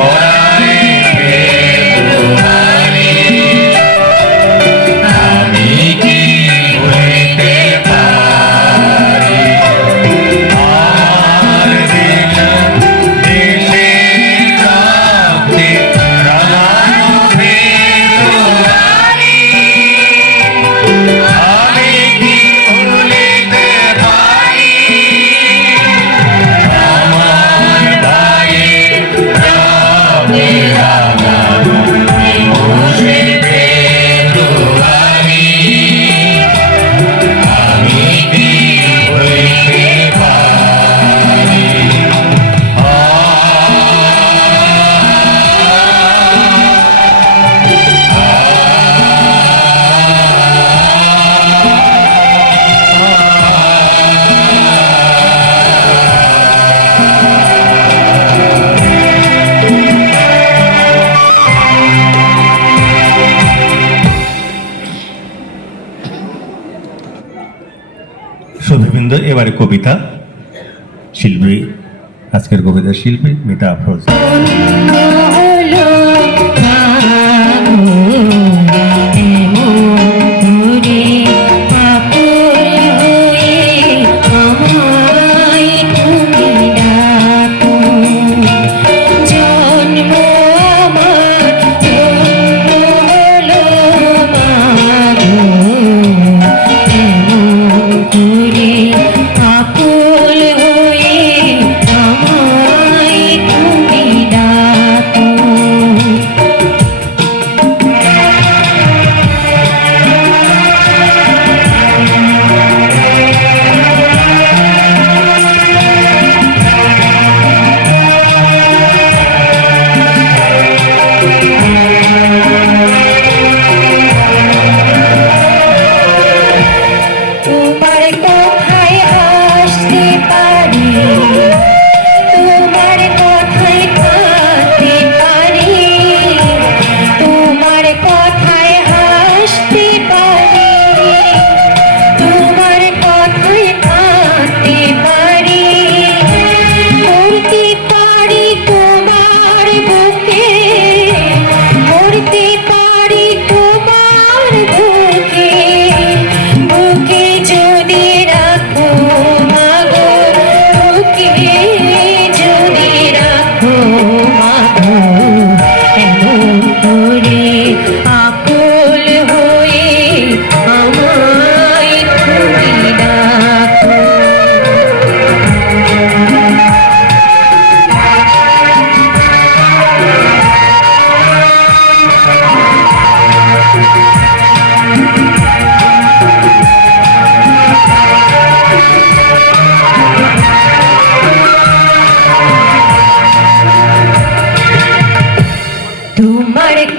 Lord. সুধীবৃন্দ এবারে কবিতা শিল্পী আজকের কবিতা শিল্পী মিতা আফরোজ।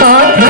কথা